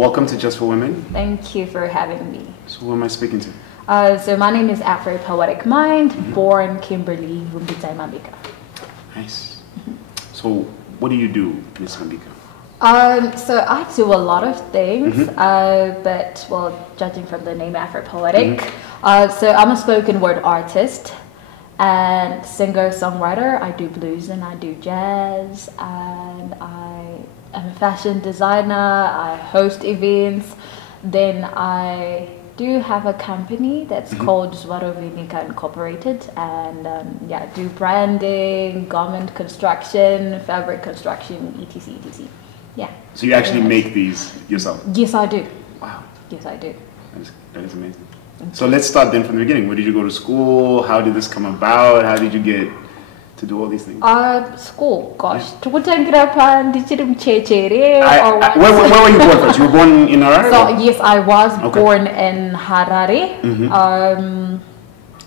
Welcome to Just for Women. Thank you for having me. So who am I speaking to? So my name is Afropoetiq Mind, born Kimberly, Mabika. Nice. So what do you do, Miss Mabika? So I do a lot of things, but well, judging from the name Afropoetiq, so I'm a spoken word artist and singer-songwriter. I do blues and I do jazz, and I'm a fashion designer. I host events. Then I do have a company that's called Afropoetiq Incorporated, and yeah, do branding, garment construction, fabric construction, etc, etc. Yeah. So you actually make these yourself? Yes, I do. Wow. Yes, I do. That is amazing. So let's start then from the beginning. Where did you go to school? How did this come about? How did you get to do all these things? School, gosh. Where were you born first? You were born in Harare? So yes, I was born in Harare.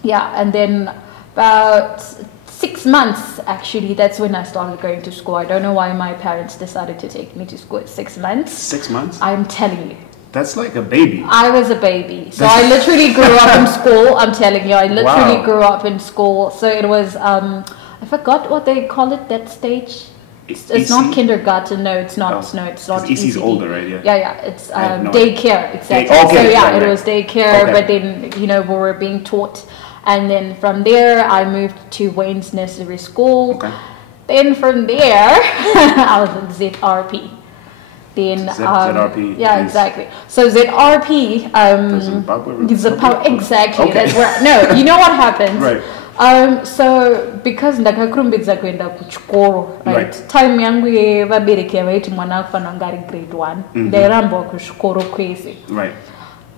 Yeah, and then about 6 months, actually, that's when I started going to school. I don't know why my parents decided to take me to school at 6 months. 6 months? I'm telling you. That's like a baby. I was a baby. So I literally grew up in school. I'm telling you, I literally grew up in school. So it was, I forgot what they call it, that stage. It's not kindergarten. No, it's not. No, it's not. EC's older, right? Yeah. Yeah, yeah. It's daycare. Exactly. Okay, so yeah, right. It was daycare, but then, you know, we were being taught. And then from there, I moved to Wayne's Nursery School. Okay. Then from there, I was in ZRP. Then ZRP. Yeah, exactly. So ZRP exactly. Okay. That's where. No, you know what happens? Right. So because ndakakrumbidza kuenda kuchikoro, right? Time yangu yevabereki vaiti mwana akufana ngari grade 1. Ndairamba kuchikoro kwese. Right.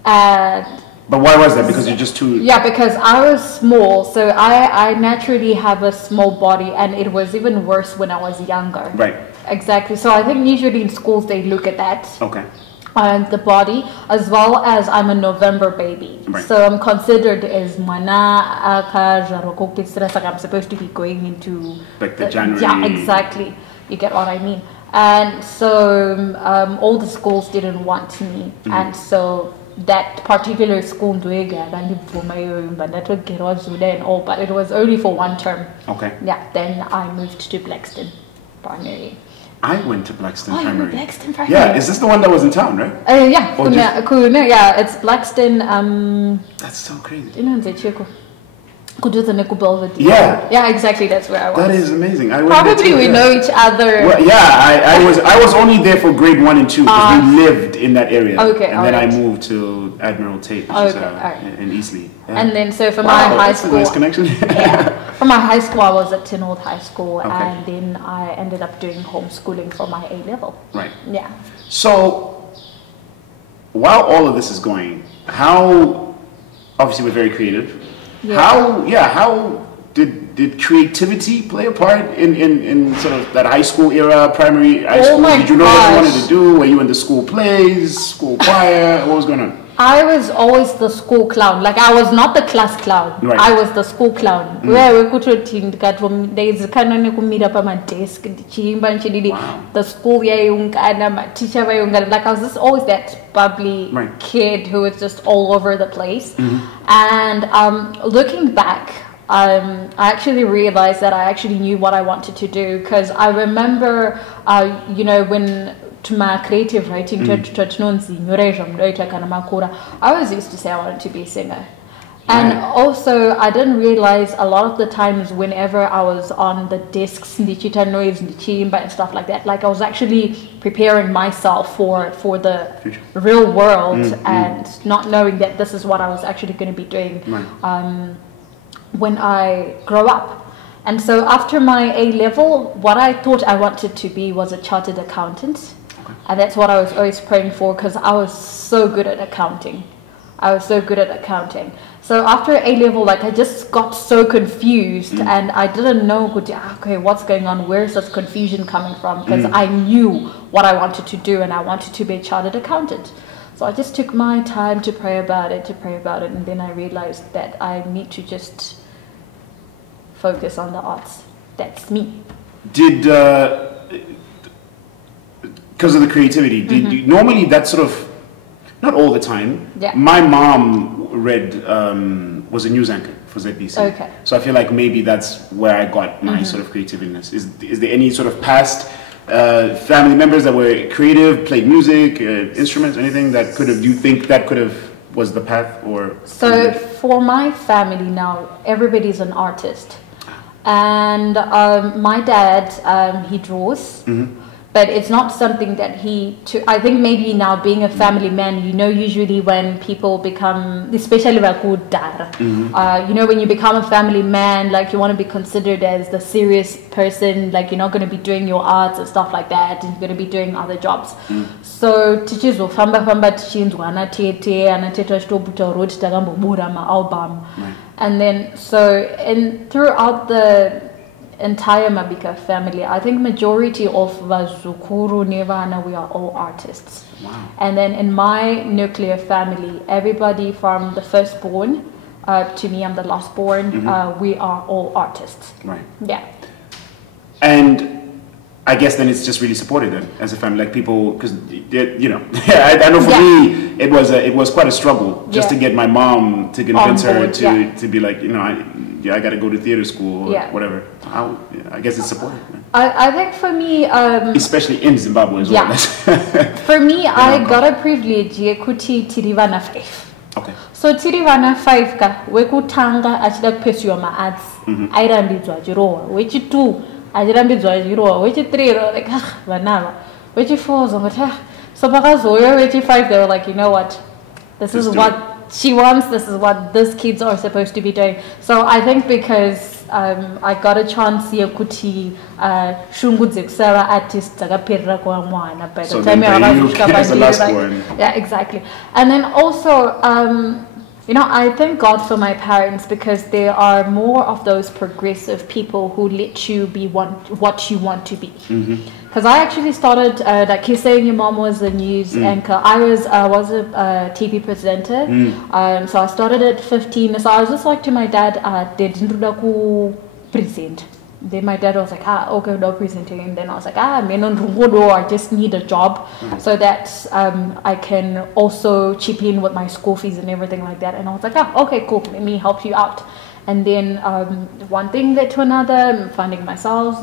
And but why was that? Because you're just too... Yeah, because I was small, so I naturally have a small body, and it was even worse when I was younger. Right. Exactly. So I think usually in schools they look at that. Okay. And the body, as well as I'm a November baby. Right. So I'm considered as mwana akajarokopitsira, so I'm supposed to be going into... Like the January... Yeah, exactly. You get what I mean. And so all the schools didn't want me. And so that particular school and all, but it was only for 1 term. Okay. Yeah, then I moved to Blackstone Primary. I went to Blackstone Primary. Blackstone Primary. Yeah, is this the one that was in town, right? Yeah, yeah, it's Blackstone. That's so crazy. Yeah. Yeah, exactly. That's where I was. That is amazing. Probably we know each other. Well, yeah, I was only there for grade 1 and 2 because we lived in that area. Okay, and then I moved to Admiral Tate, which is in Eastleigh. Yeah. And then so for my high school, that's a nice connection. Yeah, for my high school I was at Tinold High School, and then I ended up doing homeschooling for my A level. Right. Yeah. So while all of this is going, how obviously we're very creative. Yeah. How did creativity play a part in sort of that high school era, primary high school? Did you know what you wanted to do? Were you in the school plays, school choir? What was going on? I was always the school clown. Like, I was not the class clown. Right. I was the school clown. Where we could there's kind of meet up at my desk, the school my teacher. Like, I was just always that bubbly kid who was just all over the place. And looking back, I actually realized that I actually knew what I wanted to do, because I remember, you know, when to my creative writing, I always used to say I wanted to be a singer. And also, I didn't realize a lot of the times whenever I was on the discs, noise, and stuff like that, like I was actually preparing myself for the real world, and not knowing that this is what I was actually going to be doing when I grow up. And so after my A level, what I thought I wanted to be was a chartered accountant. And that's what I was always praying for, because I was so good at accounting. So after A level, like, I just got so confused, and I didn't know, okay, what's going on? Where's this confusion coming from? Because I knew what I wanted to do, and I wanted to be a chartered accountant. So I just took my time to pray about it, and then I realized that I need to just focus on the arts. That's me. because of the creativity. Did you, normally that's sort of, not all the time. Yeah. My mom was a news anchor for ZBC. Okay. So I feel like maybe that's where I got my sort of creativeness. Is there any sort of past family members that were creative, played music, instruments, anything that could have, do you think that could have, was the path or? So for my family now, everybody's an artist. And my dad, he draws. But it's not something that I think maybe now being a family man, you know, usually when people become, especially you know, when you become a family man, like you want to be considered as the serious person, like you're not going to be doing your arts and stuff like that, and you're going to be doing other jobs. So teachers will album. And then throughout the entire Mabika family, I think majority of Vazukuru Nirvana, we are all artists. Wow. And then in my nuclear family, everybody from the firstborn to me, I'm the last born, we are all artists. Right. Yeah. And I guess then it's just really supported then as a family, like people, because you know, I know for me it was quite a struggle just to get my mom to convince her to be like, you know, I got to go to theater school or whatever. I guess it's supported. I think for me, especially in Zimbabwe as well. For me, I got a privilege kuti tirivana 5. Okay. So tirivana 5 ka wekutanga achida pursue my arts. Airambidzwa chirowa. Wechi 2 achirambidzwa chirowa. Wechi 3 like vanava. Wechi 4 zongoti so pakazoya wechi 5 they were like, you know what, this is what she wants, this is what these kids are supposed to be doing. So I think because I got a chance here kuti shungudze kusava artist dzakaperera kwa mwana by the time yeah, exactly. And then also you know, I thank God for my parents because they are more of those progressive people who let you be what you want to be. Because I actually started, like you're saying, your mom was a news anchor. I was a TV presenter. So I started at 15. So I was just like to my dad, they didn't present. Then my dad was like, okay, no presenting. And then I was like, I just need a job so that I can also chip in with my school fees and everything like that. And I was like, okay, cool, let me help you out. And then one thing led to another, finding myself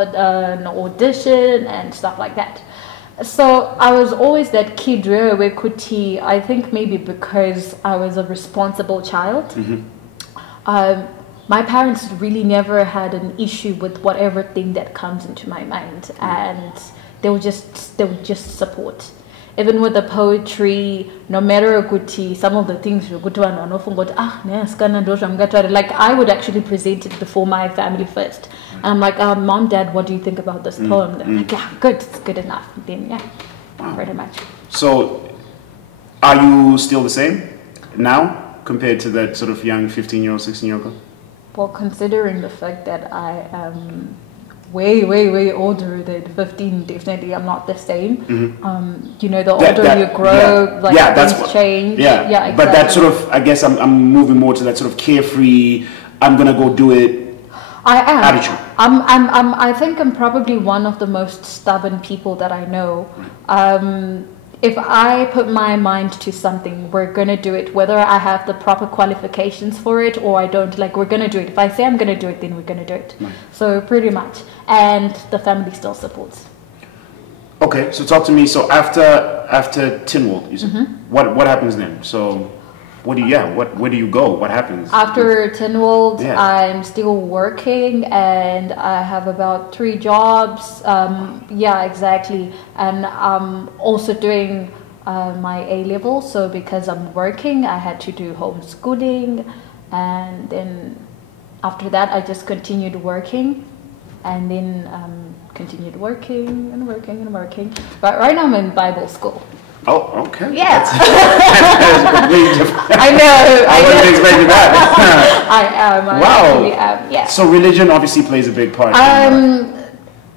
at an audition and stuff like that. So I was always that kid where kuti, I think maybe because I was a responsible child. My parents really never had an issue with whatever thing that comes into my mind, and they would just support. Even with the poetry, no matter kuti, some of the things like I would actually present it before my family first. And I'm like, Mom, Dad, what do you think about this poem? They're like, yeah, good, it's good enough. Then pretty much. So, are you still the same now compared to that sort of young 15-year-old, 16-year-old? Well, considering the fact that I am way older than 15, definitely I'm not the same. You know, the older you grow, things change. Yeah, exactly. But that sort of, I guess I'm moving more to that sort of carefree, I'm gonna go do it. I am. Attitude. I think I'm probably one of the most stubborn people that I know. If I put my mind to something, we're going to do it, whether I have the proper qualifications for it or I don't. Like, we're going to do it. If I say I'm going to do it, then we're going to do it. So pretty much. And the family still supports. Okay, so talk to me. So after Tinwald, you said, what happens then? So where do you go? What happens? After Tinwald, I'm still working and I have about 3 jobs. Yeah, exactly. And I'm also doing my A-level. So because I'm working, I had to do homeschooling. And then after that, I just continued working. And then continued working and working and working. But right now I'm in Bible school. Oh, okay. Yeah. That's completely different. I know. I wasn't expecting that. I am. Wow. I am, yeah. So religion obviously plays a big part.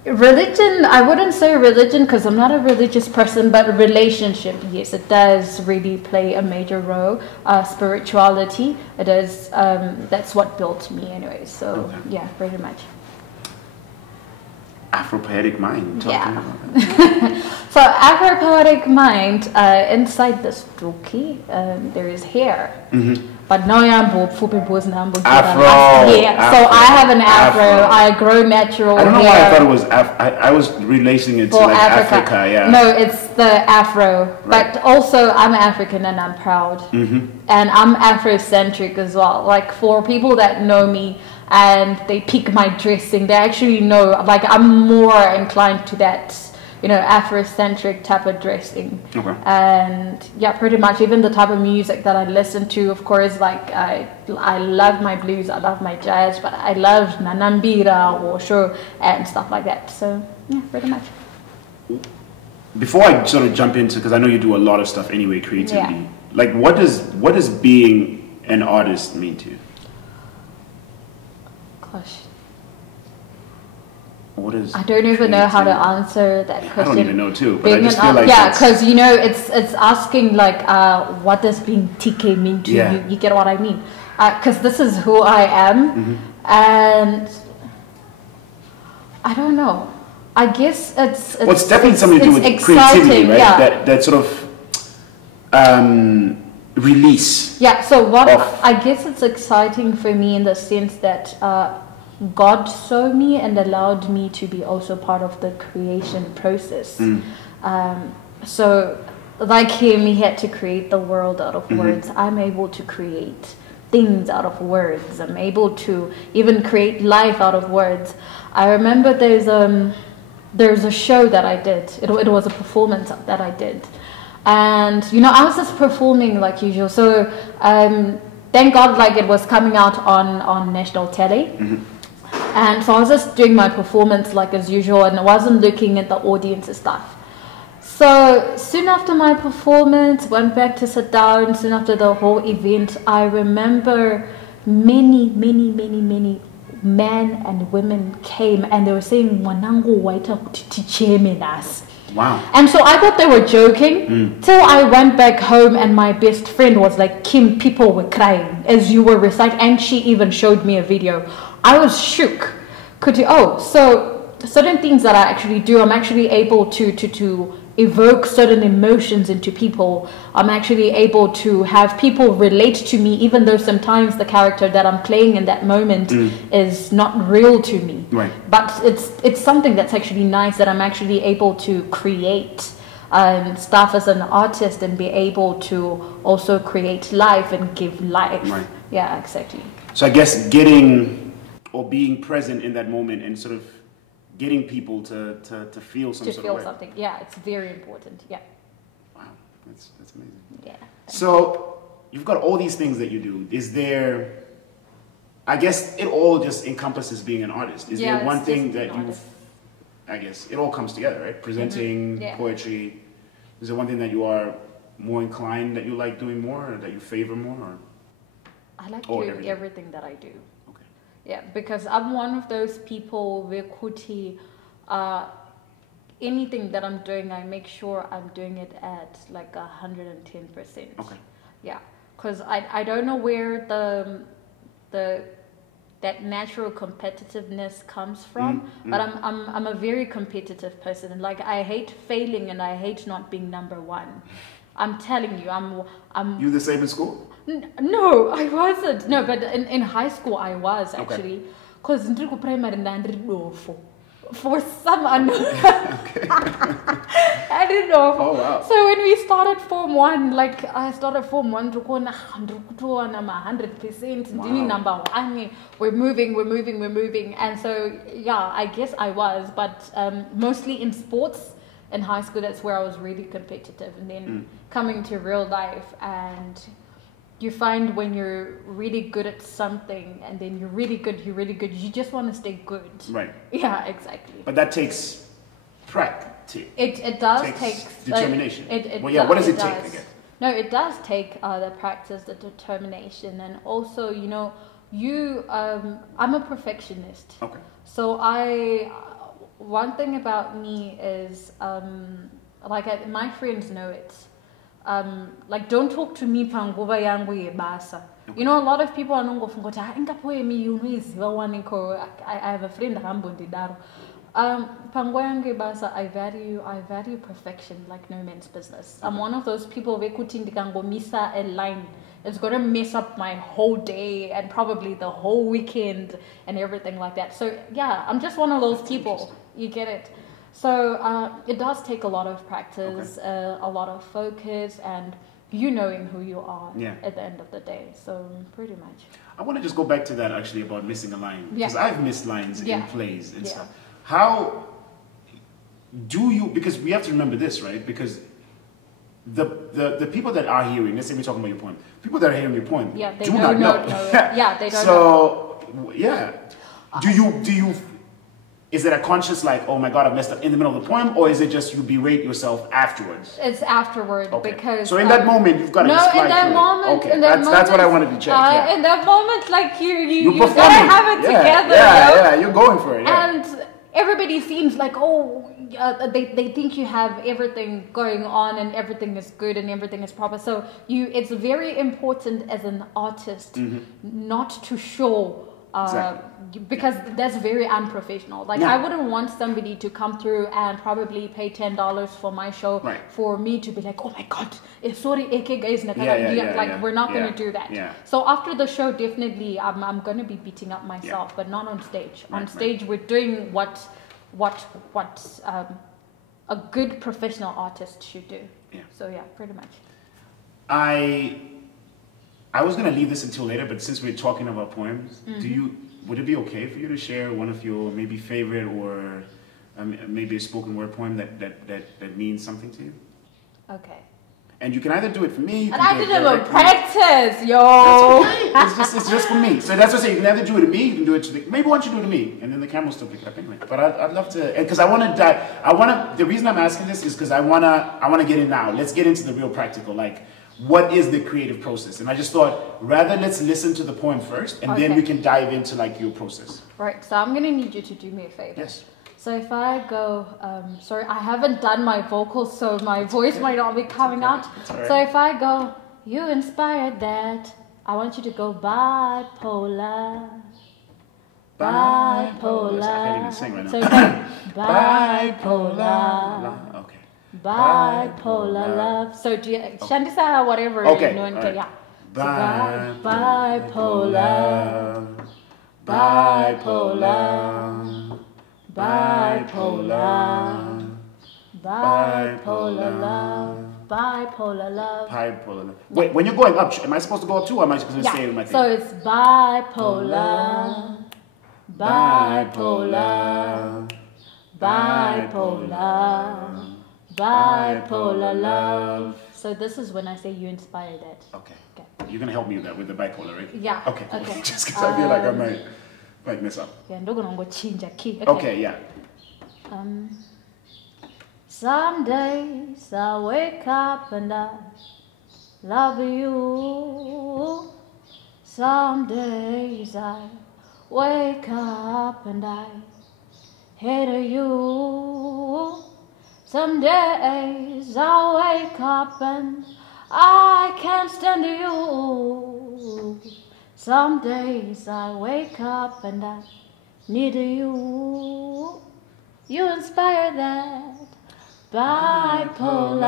Religion, I wouldn't say religion because I'm not a religious person, but relationship, yes, it does really play a major role. Spirituality, it is, that's what built me anyway. So, yeah, pretty much. Afropoetiq mind. Yeah. So Afropoetiq mind, inside this dookie, there is hair. But now I'm Afro. Yeah. So I have an afro. I grow natural hair. I don't know why I thought it was I was relating it to like Africa. Yeah. No, it's the afro. Right. But also I'm African and I'm proud. And I'm Afrocentric as well. Like for people that know me and they pick my dressing, they actually know like I'm more inclined to that, you know, Afrocentric type of dressing. Okay. And yeah, pretty much even the type of music that I listen to, of course, like I love my blues, I love my jazz, but I love Nanambira or show and stuff like that. So yeah, pretty much. Before I sort of jump into, because I know you do a lot of stuff anyway, creativity, like what does being an artist mean to you? Gosh. What is I don't even know how to answer that question. I don't even know too, but I just feel like because you know it's asking like what does being TK mean to you? You get what I mean? Because this is who I am, and I don't know. I guess it's definitely something to do with creativity, right? Yeah. That sort of release. Yeah. So what I guess it's exciting for me in the sense that God saw me and allowed me to be also part of the creation process. So like him, he had to create the world out of words. I'm able to create things out of words. I'm able to even create life out of words. I remember there's a show that I did. It was a performance that I did. And, you know, I was just performing like usual. So thank God like it was coming out on national telly. And so I was just doing my performance like as usual and I wasn't looking at the audience and stuff. So soon after my performance, went back to sit down, soon after the whole event, I remember many men and women came and they were saying, "Mwanangu waita kuticheminas." Wow. And so I thought they were joking till I went back home and my best friend was like, "Kim, people were crying as you were reciting," and she even showed me a video. I was shook. So certain things that I actually do, I'm actually able to evoke certain emotions into people. I'm actually able to have people relate to me, even though sometimes the character that I'm playing in that moment is not real to me. Right. But it's something that's actually nice that I'm actually able to create stuff as an artist and be able to also create life and give life. Right. Yeah, exactly. So I guess getting or being present in that moment and sort of getting people to feel some sort of way. Something. Yeah, it's very important. Yeah. Wow, that's amazing. Yeah. So you've got all these things that you do. Is there? I guess it all just encompasses being an artist. Is there one thing that you? I guess it all comes together, right? Presenting, poetry. Is there one thing that you are more inclined that you like doing more, or that you favor more? Or? I like doing everything that I do. Okay. Yeah, because I'm one of those people where anything that I'm doing, I make sure I'm doing it at like 110%. Okay. Yeah, because I don't know where that natural competitiveness comes from, but I'm a very competitive person. Like I hate failing and I hate not being number one. I'm telling you, I'm. You the same in school? No, I wasn't. No, but in high school I was actually, because in primary for some unknown. I didn't know. Oh wow! So when we started Form 1, like I started Form 1, 100%. Wow. Number one, we're moving, and so yeah, I guess I was, but mostly in sports. In high school, that's where I was really competitive, and then coming to real life, and you find when you're really good at something, and then you're really good, you just want to stay good. Right. Yeah, exactly. But that takes practice. It does take determination. What does it take again? No, it does take the practice, the determination, and also, you know, I'm a perfectionist. Okay. So one thing about me is, my friends know it. Like, don't talk to me panguba yangu yebasa. You know, a lot of people are not going to I have a friend Pangwangi basa, I value perfection like no man's business. I'm one of those people misa a line. It's gonna mess up my whole day and probably the whole weekend and everything like that. So yeah, I'm just one of those people. You get it. So it does take a lot of practice, a lot of focus, and you knowing who you are at the end of the day. So pretty much. I want to just go back to that actually about missing a line, because I've missed lines in plays and stuff. How do you, because we have to remember this, right? Because the people that are hearing, let's say we're talking about your poem, people that are hearing your poem they do not know. Yeah, they don't know. So, yeah. Do you, is it a conscious like, oh my God, I messed up in the middle of the poem, or is it just you berate yourself afterwards? It's afterward because... So in that moment, you've got to just in that moment, okay, that's what I wanted to check. In that moment, like you gotta have it together. Yeah, you're going for it. Yeah. And everybody seems like, they think you have everything going on and everything is good and everything is proper. So it's very important as an artist not to show... because that's very unprofessional. Like I wouldn't want somebody to come through and probably pay $10 for my show for me to be like, oh my God, sorry, guys, we're not going to do that. So after the show, definitely I'm going to be beating up myself, but not on stage. On stage, we're doing what a good professional artist should do. So yeah, pretty much. I was gonna leave this until later, but since we're talking about poems, would it be okay for you to share one of your maybe favorite or maybe a spoken word poem that means something to you? Okay. And you can either do it for me. And I didn't even practice, yo. That's okay. It's just for me. So that's what I say. You can either do it to me. You can do it to maybe why don't you do it to me, and then the camera will still pick it up anyway. But I'd love to, because I want to. The reason I'm asking this is because I wanna get in now. Let's get into the real practical, like. What is the creative process? And I just thought, rather let's listen to the poem first, and then we can dive into like your process. Right, so I'm gonna need you to do me a favor. Yes. So if I go, sorry, I haven't done my vocals, so my voice might not be coming out. Right. So if I go, you inspired that, I want you to go bipolar. Bipolar. I can't even sing right now. So bipolar. Okay. Bipolar love. So do you, Shandisa, whatever. Okay. Yeah. Bipolar. Bipolar. Bipolar. Bipolar love. Bipolar love. Bipolar love. Wait, when you're going up, am I supposed to go up too, or am I just going to stay in my thing? So it's bipolar. Bipolar. Bipolar. Bipolar love. So this is when I say you inspire that. Okay. You're gonna help me with that with the bipolar, right? Yeah. Okay. Just because I feel like I might mess up. Yeah, I'm not gonna change a key. Okay. Yeah. Some days I wake up and I love you. Some days I wake up and I hate you. Some days I wake up and I can't stand you. Some days I wake up and I need you. You inspire that. Bipolar.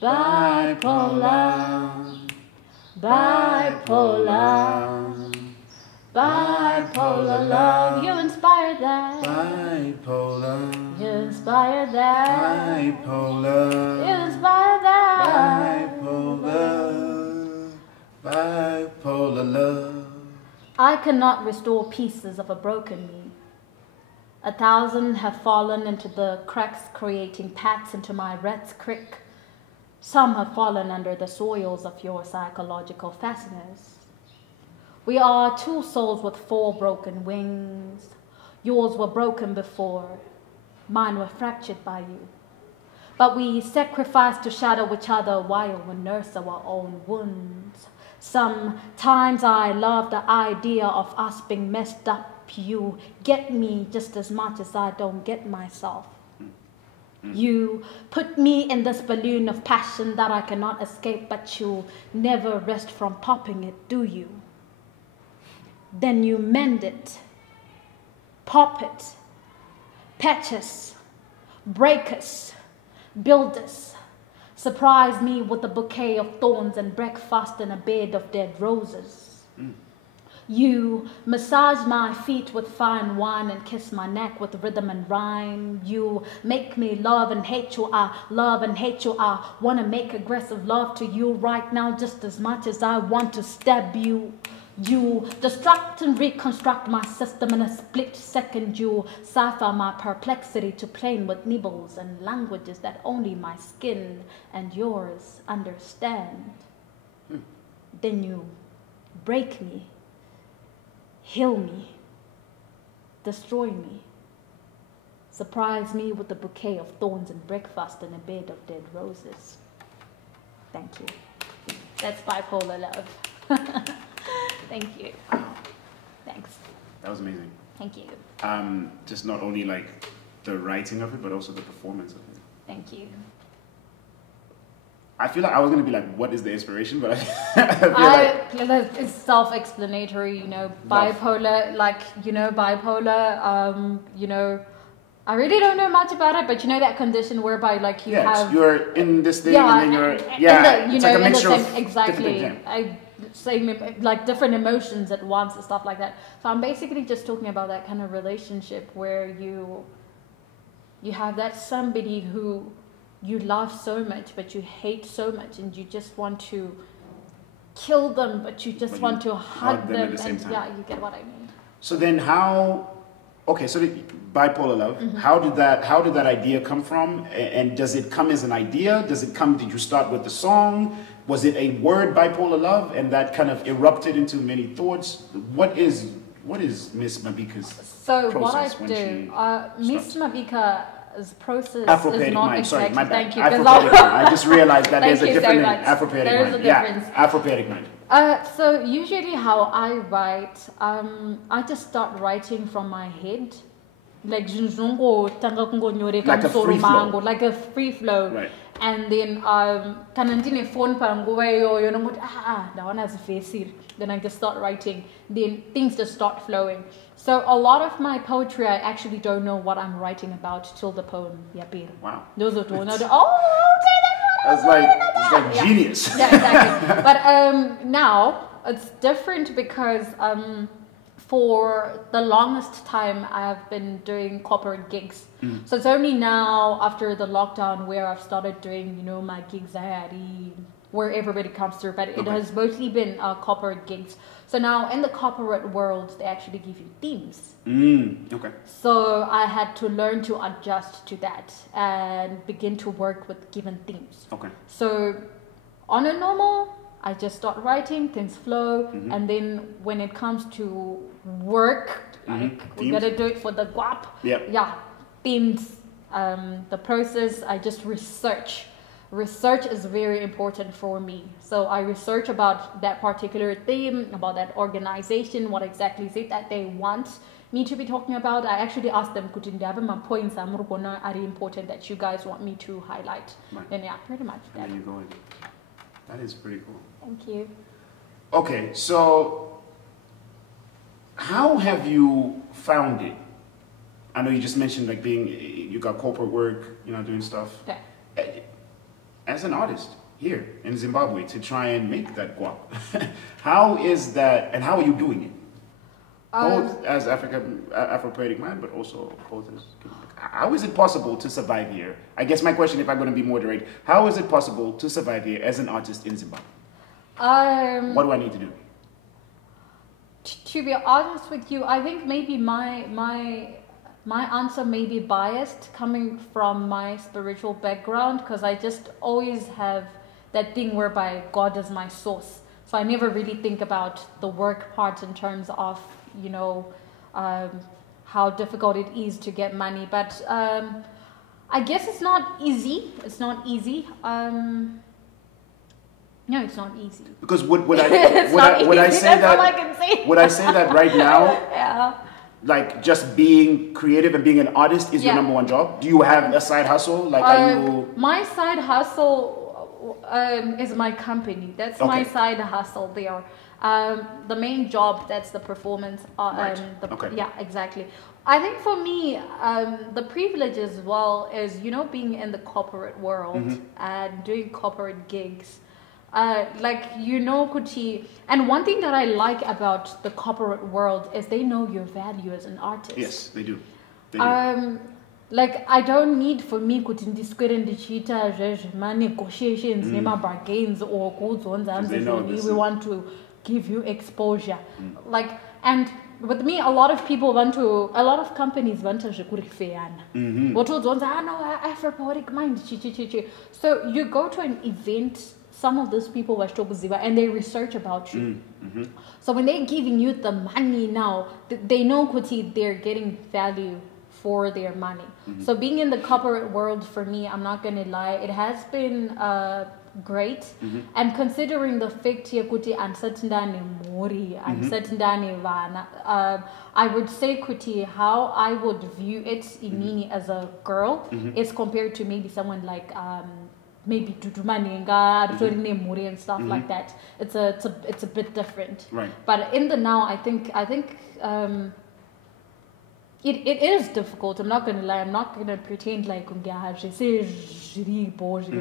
Bipolar. Bipolar. Bipolar love. You inspire that. Bipolar. You inspire that. Bipolar. You inspire that. Bipolar love. I cannot restore pieces of a broken me. 1,000 have fallen into the cracks, creating paths into my rat's creek. Some have fallen under the soils of your psychological fasteners. We are two souls with 4 broken wings. Yours were broken before. Mine were fractured by you. But we sacrifice to shadow each other while we nurse our own wounds. Sometimes I love the idea of us being messed up. You get me just as much as I don't get myself. You put me in this balloon of passion that I cannot escape, but you never rest from popping it, do you? Then you mend it, pop it, patch us, break us, build us. Surprise me with a bouquet of thorns and breakfast in a bed of dead roses. You massage my feet with fine wine and kiss my neck with rhythm and rhyme. You make me love and hate you. I love and hate you. I want to make aggressive love to you right now just as much as I want to stab you. You destruct and reconstruct my system in a split second. You cipher my perplexity to plain with nibbles and languages that only my skin and yours understand. Then you break me, heal me, destroy me, surprise me with a bouquet of thorns and breakfast in a bed of dead roses. Thank you. That's bipolar love. Thank you. Thanks. That was amazing. Thank you. Just not only like the writing of it, but also the performance of it. Thank you. I feel like I was gonna be like, what is the inspiration? But I feel like it's self-explanatory, you know, bipolar, you know, I really don't know much about it, but you know that condition whereby like you're in this thing and then you're it's like a mixture of exactly. Same like different emotions at once and stuff like that. So I'm basically just talking about that kind of relationship where you have that somebody who you love so much but you hate so much and you just want to kill them but you just want to hug them at the same time. Yeah, you get what I mean. So then so the bipolar love, how did that idea come from? And does it come as an idea? Did you start with the song? Was it a word, bipolar love, and that kind of erupted into many thoughts? What is Miss Mabika's process what I do, Miss Mabika's process is not exactly. My bad. Thank you. Afropoetiq mind. I just realized that there's a different name. There's a difference. Yeah, Afropoetiq mind. So usually how I write, I just start writing from my head, like a free flow. Like a free flow. Right. And then then I just start writing, then things just start flowing. So a lot of my poetry, I actually don't know what I'm writing about till the poem. Wow. Those are the ones. Okay, that's like genius. Yeah, exactly. But now it's different because for the longest time I've been doing corporate gigs. So it's only now after the lockdown where I've started doing, you know, my gigs where everybody comes through, but it has mostly been corporate gigs. So now in the corporate world, they actually give you themes. Okay. So I had to learn to adjust to that and begin to work with given themes. Okay. So on a normal, I just start writing, things flow, and then when it comes to work, like we gotta do it for the guap. Yeah, themes, the process, I just research. Research is very important for me. So I research about that particular theme, about that organization, what exactly is it that they want me to be talking about. I actually asked them, my points are important that you guys want me to highlight. Right. And yeah, pretty much that. And then you go in. That is pretty cool. Thank you. Okay, so how have you found it? I know you just mentioned like you got corporate work, you know, doing stuff. Okay. As an artist here in Zimbabwe to try and make that guap, how is that, and how are you doing it? Both as Afropoetiq man, but also both as. How is it possible to survive here? I guess my question, if I'm going to be more direct, how is it possible to survive here as an artist in Zimbabwe? What do I need to do? To be honest with you, I think maybe my answer may be biased coming from my spiritual background, because I just always have that thing whereby God is my source. So I never really think about the work part in terms of, you know, how difficult it is to get money. But I guess it's not easy. It's not easy. No, it's not easy. Because would I say that right now? Yeah. Like just being creative and being an artist is your number one job? Do you have a side hustle? Like are you? My side hustle is my company. That's my side hustle there. The main job, that's the performance. Right. Okay. Yeah, exactly. I think for me, the privilege as well is, being in the corporate world and doing corporate gigs. Kuti. And one thing that I like about the corporate world is they know your value as an artist. Yes, they do. They do. I don't need for me kuti ndikwere ndichiita negotiations bargains or we want to give you exposure. And with me, a lot of companies want to what Afropoetiq mind. So you go to an event, some of those people were and they research about you. So when they're giving you the money now, they know kuti they're getting value for their money. So being in the corporate world, for me, I'm not gonna lie, it has been great. And considering the fact kuti ansatindani mori, ansatindani vana, I would say kuti how I would view it inini as a girl is compared to maybe someone like maybe Tutumaninga, Muri and stuff like that. It's a bit different. Right. But in the now, I think it is difficult. I'm not gonna lie. I'm not gonna pretend like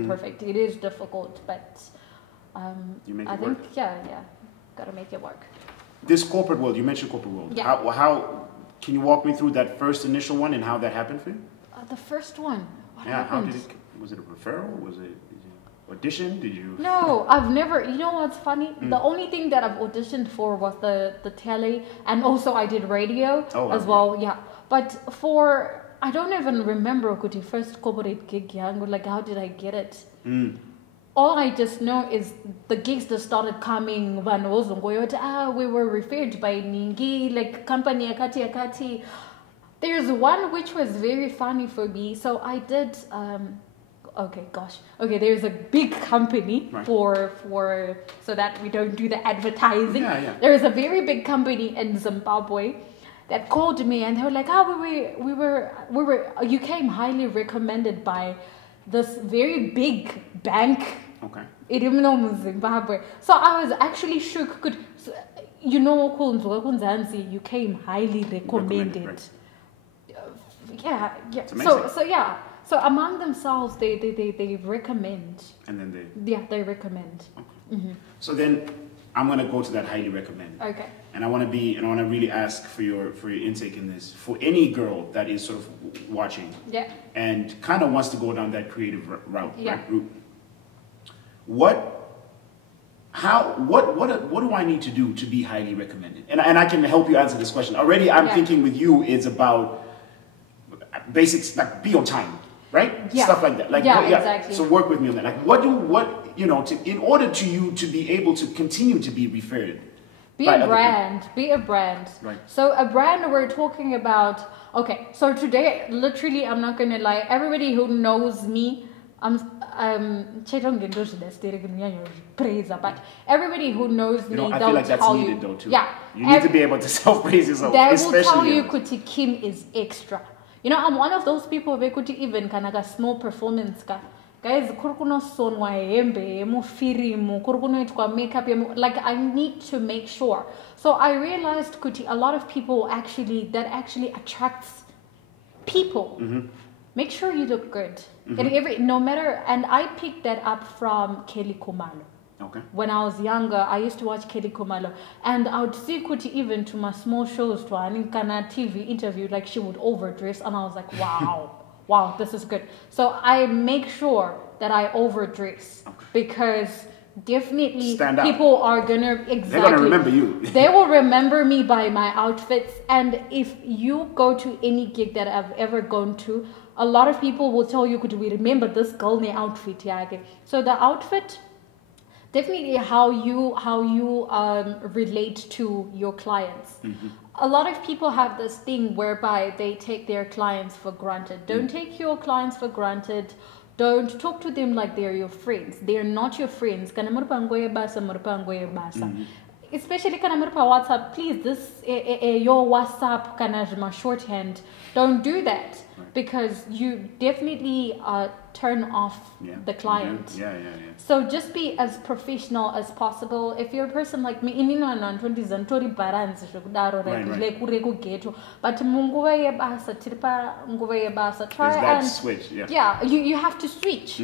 perfect. It is difficult, but I think gotta make it work. This corporate world, you mentioned corporate world. Yeah. How can you walk me through that first initial one and how that happened for you? The first one. What happened? How did it? Was it a referral? Was it audition? Did you? No, I've never. You know what's funny? The only thing that I've auditioned for was the telly, and also I did radio as well. Yeah, but I don't even remember the first corporate gig. Like, how did I get it? All I just know is the gigs that started coming. We were referred by Ningi, like company akati. There's one which was very funny for me. So I did. There's a big company for so that we don't do the advertising. There's a very big company in Zimbabwe that called me and they were like, you came highly recommended by this very big bank. Okay. In Zimbabwe. So I was actually shook. You came highly recommended. Right. Yeah. So among themselves, they recommend. And then they recommend. Okay. So then I'm gonna go to that highly recommend. Okay. And I want to really ask for your intake in this. For any girl that is sort of watching. Yeah. And kind of wants to go down that creative route. Yeah. Route. What do I need to do to be highly recommended? And I can help you answer this question. Already I'm thinking with you it's about basics, like be on time, right? Yeah. Stuff like that. Like exactly. So work with me on that. Like in order to you to be able to continue to be referred. Be a brand. Right. So a brand we're talking about. Okay. So today, literally, I'm not gonna lie. Everybody who knows me, but everybody who knows me, I feel like that's needed though too. Yeah. You need to be able to self-praise yourself. They will tell you Kuti Kim is extra. I'm one of those people who could even kind of small performance. Guys, makeup, like I need to make sure. So I realized Kuti, a lot of people that actually attracts people. Make sure you look good. No matter, and I picked that up from Kelly Kumalo. Okay. When I was younger, I used to watch Kelly Kumalo, and I would see Kuti even to my small shows, to an TV interview, like she would overdress, and I was like, wow, this is good. So I make sure that I overdress because definitely people are gonna They're gonna remember you. They will remember me by my outfits, and if you go to any gig that I've ever gone to, a lot of people will tell you, could we remember this girl in the outfit? Yeah, okay. So the outfit. Definitely how you relate to your clients. A lot of people have this thing whereby they take their clients for granted. Don't take your clients for granted. Don't talk to them like they're your friends. They're not your friends. especially kana muri pa WhatsApp, please, this your WhatsApp kana my shorthand, don't do that, because you definitely turn off the client. Yeah. So just be as professional as possible. If you're a person like me, but try and switch. Yeah, you have to switch.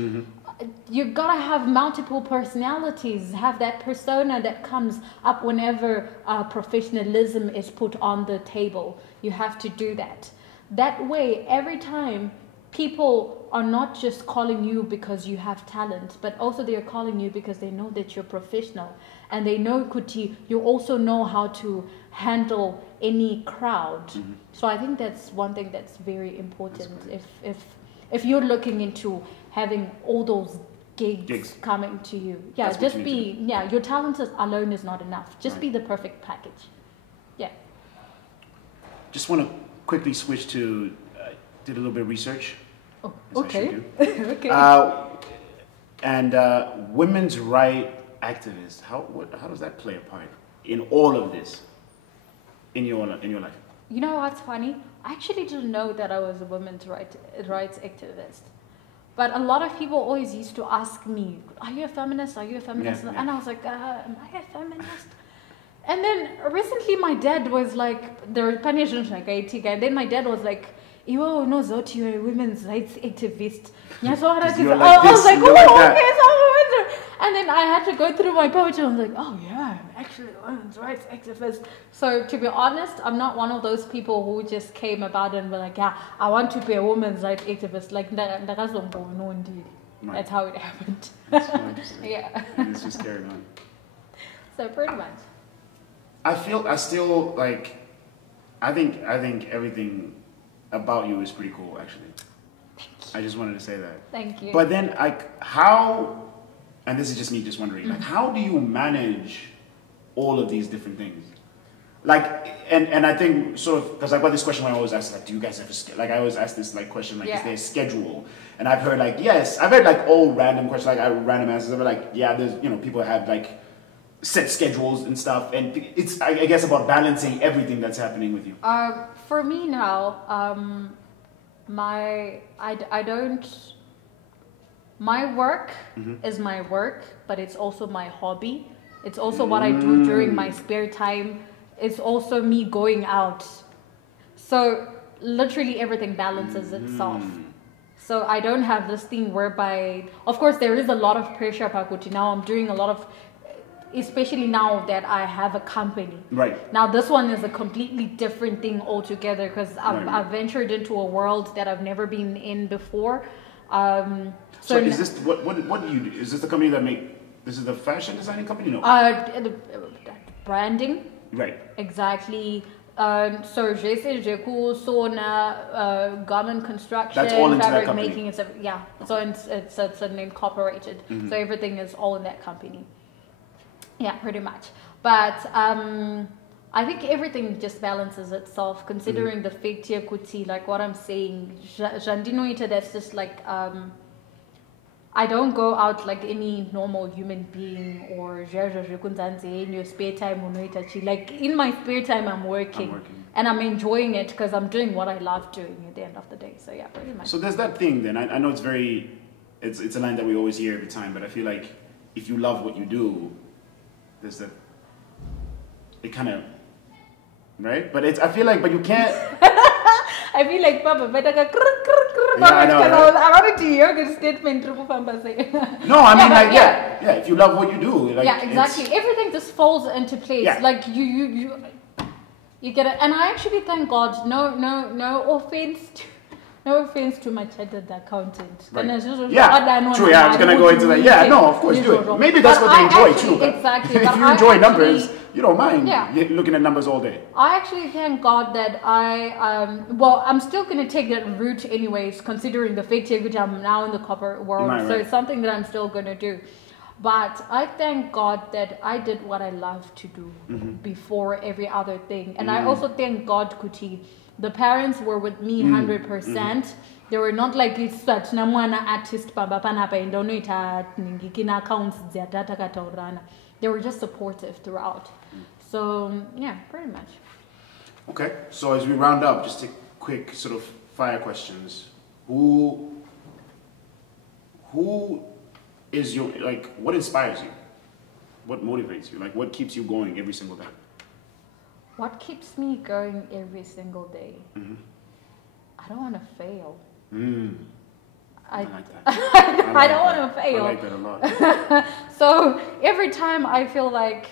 You gotta have multiple personalities, have that persona that comes up whenever professionalism is put on the table. You have to do that. That way, every time, people are not just calling you because you have talent, but also they are calling you because they know that you're professional, and they know Kuti, you also know how to handle any crowd. So I think that's one thing that's very important. If you're looking into having all those gigs coming to you, your talent alone is not enough. Just be the perfect package. Just want to quickly switch to did a little bit of research. Oh, okay. Okay. And women's right activists. How does that play a part in all of this in your life? You know what's funny? I actually didn't know that I was a women's rights activist. But a lot of people always used to ask me, "Are you a feminist? Are you a feminist?" And I was like, "Am I a feminist?" And then recently my dad was like, there were punishments like and then my dad was like, "You know, Zoti, you're a women's rights activist." I was like, okay, so I'm a women's. And then I had to go through my poetry. I was like, oh yeah, I'm actually a women's rights activist. So to be honest, I'm not one of those people who just came about and were like, yeah, I want to be a women's rights activist. Like, that's how it happened. That's so interesting. Yeah. And it's just carried on. So pretty much. I think everything about you is pretty cool, actually. Thank you. I just wanted to say that. Thank you. But then, how, and this is just me just wondering, like, how do you manage all of these different things? Like, and I think sort of, because I got this question when I always ask, like, do you guys have a, like, I always ask this, like, question, like, is there a schedule? And I've heard, like, yes, I've heard, like, all random questions, like, random answers, but, like, yeah, there's, people have, like, set schedules and stuff, and it's, I guess, about balancing everything that's happening with you. For me now, my work is my work, but it's also my hobby. It's also what I do during my spare time. It's also me going out. So literally everything balances itself. So I don't have this thing whereby, of course, there is a lot of pressure, Pakuti. Now I'm doing a lot of, especially now that I have a company. Right. Now this one is a completely different thing altogether, because I've ventured into a world that I've never been in before. So is this, what do you do? Is this the company that this is the fashion designing company? No. Branding. Right. Exactly. So Jeku, Sona, garment construction, that's all into fabric that making, and stuff. Yeah. So it's an incorporated. So everything is all in that company. Yeah, pretty much. But I think everything just balances itself, considering the fake kuti, like what I'm saying. Jandinoita, that's just like, I don't go out like any normal human being, or in your spare time. Like in my spare time, I'm working. And I'm enjoying it because I'm doing what I love doing at the end of the day. So yeah, pretty much. So there's that thing then. I know it's a line that we always hear every time, but I feel like if you love what you do, there's that, it kind of, right? But I feel like, but you can't. I feel like, Papa, but I wanted to hear a statement. No, I mean, like, yeah, if you love what you do. Like, yeah, exactly. Everything just falls into place. Yeah. Like, you get it. And I actually thank God, no offense to my chartered accountant. Right. Yeah, true. Yeah, I was gonna go into that. Yeah, no, of course, do it. Maybe that's what they enjoy too. Exactly. If you enjoy numbers, you don't mind looking at numbers all day. I actually thank God that I'm still gonna take that route anyways, considering the fake which I'm now in the corporate world. So it's something that I'm still gonna do. But I thank God that I did what I love to do before every other thing. And I also thank God, Kuti. The parents were with me 100%. They were not like this such namwana artist they were just supportive throughout. So yeah, pretty much. Okay, so as we round up, just a quick sort of fire questions. Who is your, like, what inspires you? What motivates you? Like, what keeps you going every single day? What keeps me going every single day? Mm-hmm. I don't want to fail. I like that. I don't want to fail. I like that a lot. So every time I feel like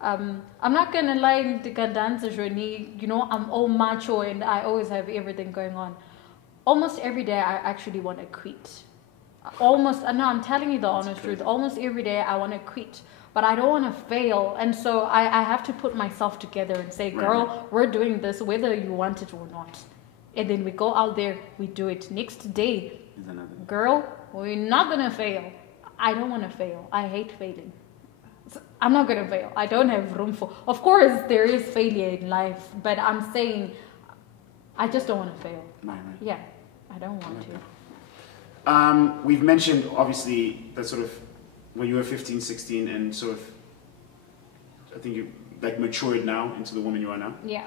I'm not gonna lie in the dance journey, you know, I'm all macho and I always have everything going on. Almost every day I actually want to quit. Almost, no, I'm telling you the honest truth. Almost every day I want to quit, but I don't want to fail, and so I have to put myself together and say, girl, we're doing this whether you want it or not. And then we go out there, we do it. Next day, girl, we're not gonna fail. I don't want to fail. I hate failing. So I'm not gonna fail. I don't have room for. Of course, there is failure in life, but I'm saying I just don't want to fail. Right. Yeah, I don't want to. We've mentioned, obviously, that sort of when you were 15, 16, and sort of, I think you like matured now into the woman you are now. Yeah.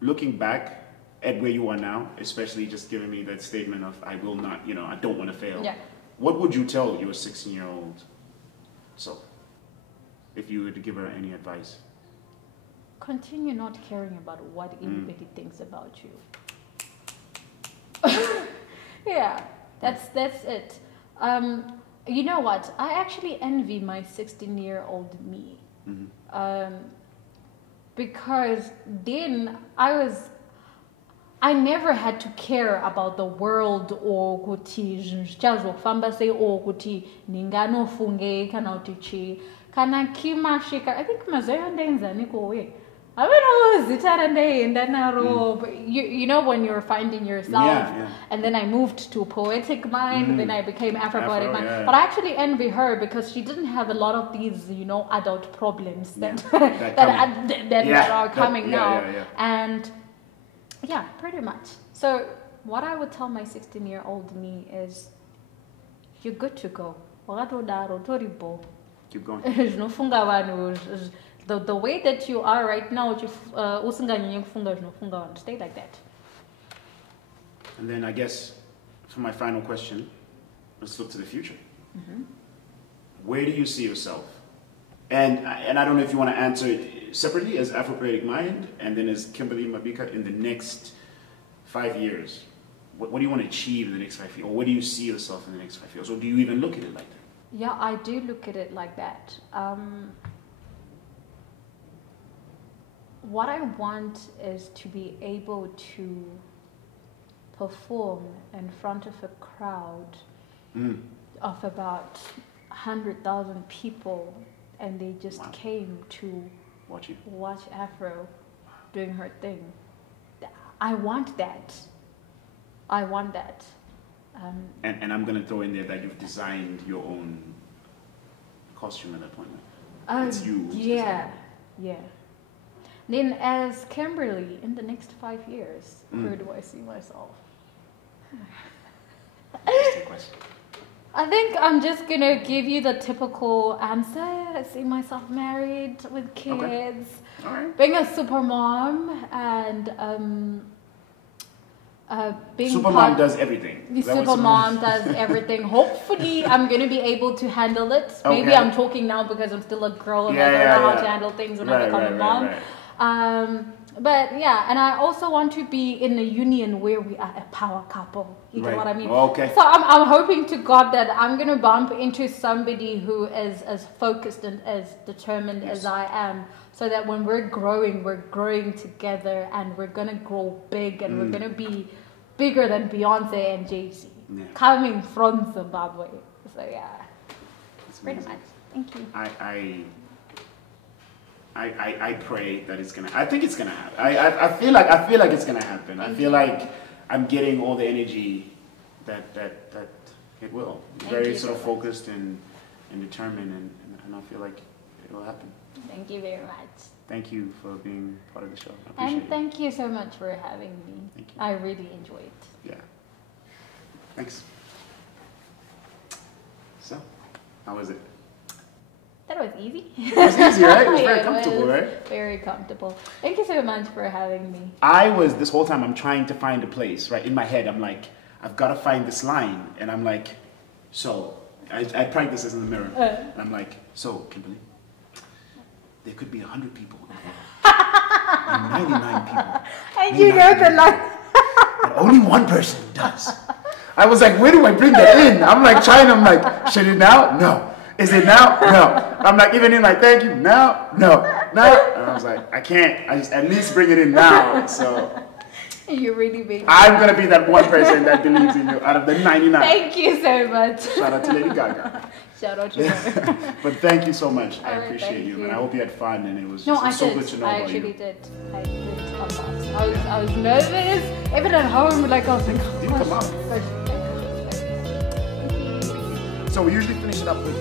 Looking back at where you are now, especially just giving me that statement of, I will not, you know, I don't want to fail. Yeah. What would you tell your 16-year-old self if you were to give her any advice? Continue not caring about what anybody thinks about you. Yeah, that's it. You know what? I actually envy my 16-year-old me. Because then I never had to care about the world or kuti zvichazofamba sei or kuti ndinganofunge kana kuti chi kana kimashika. I think mazoya ndaenzaniko we. I don't know zita randaenda naro, but you know when you're finding yourself. And then I moved to Poetic Mind, then I became Afropoetiq Mind. Yeah. But I actually envy her because she didn't have a lot of these, you know, adult problems that are coming now. And yeah, pretty much. So what I would tell my 16-year-old me is, you're good to go. Keep going. The way that you are right now, stay like that. And then I guess for my final question, let's look to the future. Where do you see yourself? And I don't know if you want to answer it separately as Afropoetiq Mind and then as Kimberly Mabika in the next 5 years. What do you want to achieve in the next 5 years? Or where do you see yourself in the next 5 years? Or do you even look at it like that? Yeah, I do look at it like that. What I want is to be able to perform in front of a crowd of about 100,000 people, and they just came to watch Afro doing her thing. I want that. And I'm going to throw in there that you've designed your own costume at that point. It's you. Yeah. Then as Kimberly, in the next 5 years, where do I see myself? I think I'm just going to give you the typical answer. I see myself married with kids, being a super mom, and being Supermom does everything. The Supermom does everything. Hopefully, I'm going to be able to handle it. Maybe I'm talking now because I'm still a girl and I don't know how to handle things when I become a mom. But yeah, and I also want to be in a union where we are a power couple. You know what I mean? Okay. So I'm hoping to God that I'm going to bump into somebody who is as focused and as determined as I am, so that when we're growing together, and we're going to grow big, and we're going to be bigger than Beyonce and Jay-Z, coming from Zimbabwe. So yeah, that's pretty much. Thank you. I pray that it's gonna. I think it's gonna happen. I feel like it's gonna happen. I feel like I'm getting all the energy that it will. Very sort of focused and determined, and I feel like it will happen. Thank you very much. Thank you for being part of the show. I appreciate and thank you so much for having me. Thank you. I really enjoyed it. Yeah. Thanks. So, how was it? That was easy. It was easy, right? It was very Yeah, comfortable, right? Very comfortable. Thank you so much for having me. This whole time I'm trying to find a place, right? In my head, I'm like, I've got to find this line. And I'm like, so, I practice this in the mirror. And I'm like, so, Kimberly, there could be 100 people in here. And 99 people. And you know the line. But only one person does. I was like, where do I bring that in? I'm like, should it now? No. Is it now? No. I'm like, even in like, thank you, now? No. Now? And I was like, I can't. I just at least bring it in now. So. You're really big. I'm going to be that one person that believes in you out of the 99. Thank you so much. Shout out to Lady Gaga. Shout out to her. But thank you so much. I Alright, appreciate you. you. And I hope you had fun. And it was No, I so did. good to know I about actually you. did. I did a lot. I was nervous. Even at home, like I was like, oh, Did you come gosh, up? gosh, gosh. So we usually finish it up with